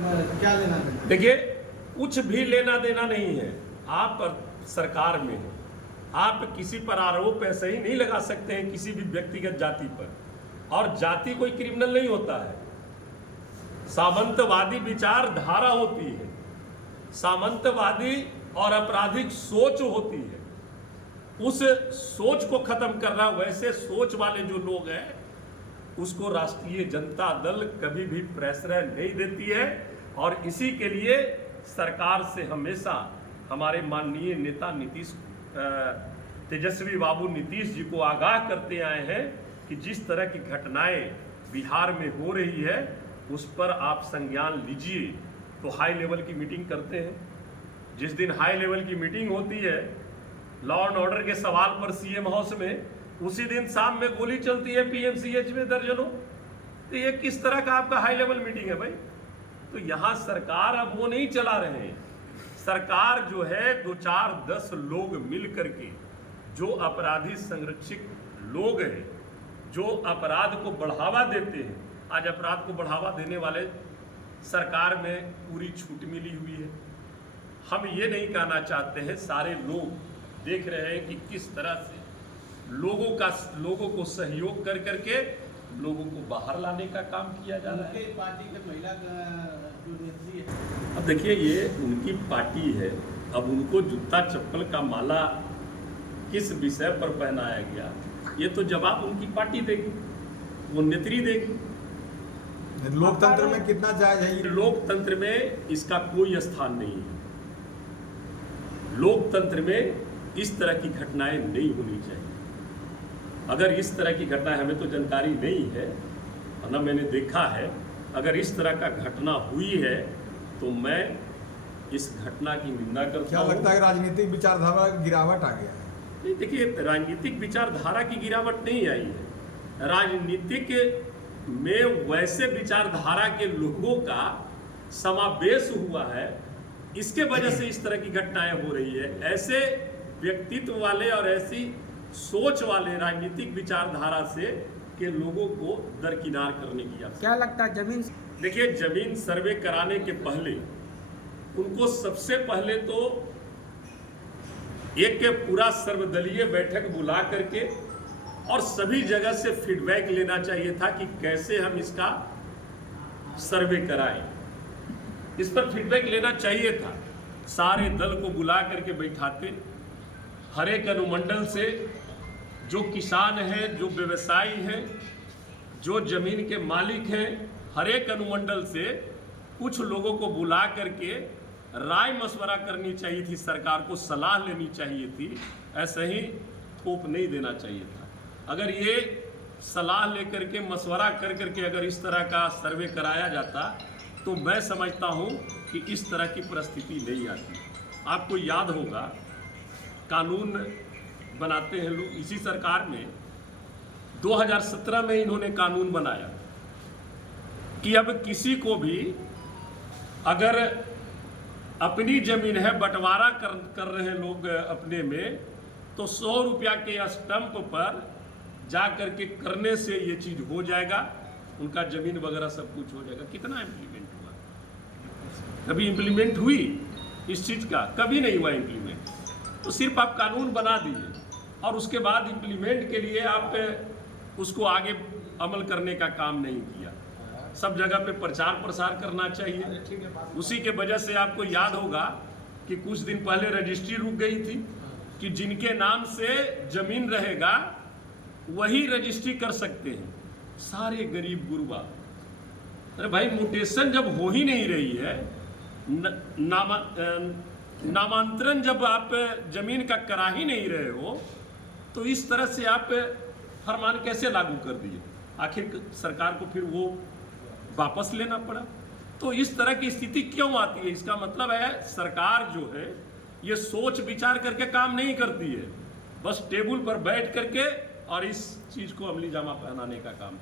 क्या लेना देना? देखिए, कुछ भी लेना देना नहीं है। आप सरकार में हैं, आप किसी पर आरोप ऐसे ही नहीं लगा सकते हैं किसी भी व्यक्तिगत जाति पर, और जाति कोई क्रिमिनल नहीं होता है। सामंतवादी विचारधारा होती है, सामंतवादी और आपराधिक सोच होती है। उस सोच को खत्म करना, वैसे सोच वाले जो लोग हैं उसको राष्ट्रीय जनता दल कभी भी प्रश्रय नहीं देती है। और इसी के लिए सरकार से हमेशा हमारे माननीय नेता तेजस्वी बाबू नीतीश जी को आगाह करते आए हैं कि जिस तरह की घटनाएं बिहार में हो रही है उस पर आप संज्ञान लीजिए। तो हाई लेवल की मीटिंग करते हैं। जिस दिन हाई लेवल की मीटिंग होती है लॉ एंड ऑर्डर के सवाल पर सीएम हाउस में, उसी दिन शाम में गोली चलती है पीएमसीएच में दर्जनों। तो ये किस तरह का आपका हाई लेवल मीटिंग है भाई? तो यहां सरकार अब वो नहीं चला रहे हैं। सरकार जो है 2, 4, 10 लोग मिल करके, जो अपराधी संरक्षित लोग हैं, जो अपराध को बढ़ावा देते हैं, आज अपराध को बढ़ावा देने वाले सरकार में पूरी छूट मिली हुई है। हम ये नहीं कहना चाहते हैं, सारे लोग देख रहे हैं कि किस तरह से लोगों को सहयोग कर करके लोगों को बाहर लाने का काम किया जा रहा है। पार्टी के महिला जो नेत्री है, अब देखिए, ये उनकी पार्टी है। अब उनको जूता चप्पल का माला किस विषय पर पहनाया गया, ये तो जवाब उनकी पार्टी देगी, वो नेत्री देगी। लोकतंत्र में कितना जायज है ये? लोकतंत्र में इसका कोई स्थान नहीं है। लोकतंत्र में इस तरह की घटनाएं नहीं होनी चाहिए। अगर इस तरह की घटना, हमें तो जानकारी नहीं है, ना मैंने देखा है, अगर इस तरह का घटना हुई है तो मैं इस घटना की निंदा करता हूं। क्या लगता है राजनीतिक विचारधारा की गिरावट आ गया है? नहीं, देखिए, राजनीतिक विचारधारा की गिरावट नहीं आई है। राजनीतिक में वैसे विचारधारा के लोगों का समावेश हुआ है, इसके वजह से इस तरह की घटनाएं हो रही है। ऐसे व्यक्तित्व वाले और ऐसी सोच वाले राजनीतिक विचारधारा से के लोगों को दरकिनार करने की आवश्यकता। क्या लगता है जमीन? देखिए, जमीन सर्वे कराने के पहले उनको सबसे पहले तो एक पूरा सर्वदलीय बैठक बुला करके और सभी जगह से फीडबैक लेना चाहिए था कि कैसे हम इसका सर्वे कराएं। इस पर फीडबैक लेना चाहिए था। सारे दल को बुला करके बैठाते, हर एक अनुमंडल से जो किसान हैं, जो व्यवसायी हैं, जो जमीन के मालिक हैं, हर एक अनुमंडल से कुछ लोगों को बुला करके राय मशवरा करनी चाहिए थी, सरकार को सलाह लेनी चाहिए थी। ऐसे ही थोप नहीं देना चाहिए था। अगर ये सलाह लेकर के, मशवरा कर करके अगर इस तरह का सर्वे कराया जाता तो मैं समझता हूँ कि इस तरह की परिस्थिति नहीं आती। आपको याद होगा, कानून बनाते हैं लोग। इसी सरकार में 2017 में इन्होंने कानून बनाया कि अब किसी को भी अगर अपनी जमीन है, बंटवारा कर रहे हैं लोग अपने में, तो 100 रुपया के स्टंप पर जा करके करने से ये चीज हो जाएगा, उनका जमीन वगैरह सब कुछ हो जाएगा। कितना इम्प्लीमेंट हुआ? कभी इम्प्लीमेंट हुई इस चीज का? कभी नहीं हुआ इम्प्लीमेंट। तो सिर्फ आप कानून बना दिए और उसके बाद इम्प्लीमेंट के लिए आप उसको आगे अमल करने का काम नहीं किया। सब जगह पे प्रचार प्रसार करना चाहिए। उसी के वजह से आपको याद होगा कि कुछ दिन पहले रजिस्ट्री रुक गई थी कि जिनके नाम से जमीन रहेगा वही रजिस्ट्री कर सकते हैं। सारे गरीब गुरबा, अरे भाई, म्यूटेशन जब हो ही नहीं रही है, नामांतरण जब आप जमीन का करा ही नहीं रहे हो, तो इस तरह से आप फरमान कैसे लागू कर दिए? आखिर सरकार को फिर वो वापस लेना पड़ा। तो इस तरह की स्थिति क्यों आती है? इसका मतलब है सरकार जो है ये सोच विचार करके काम नहीं करती है, बस टेबल पर बैठ करके और इस चीज को अमली जामा पहनाने का काम।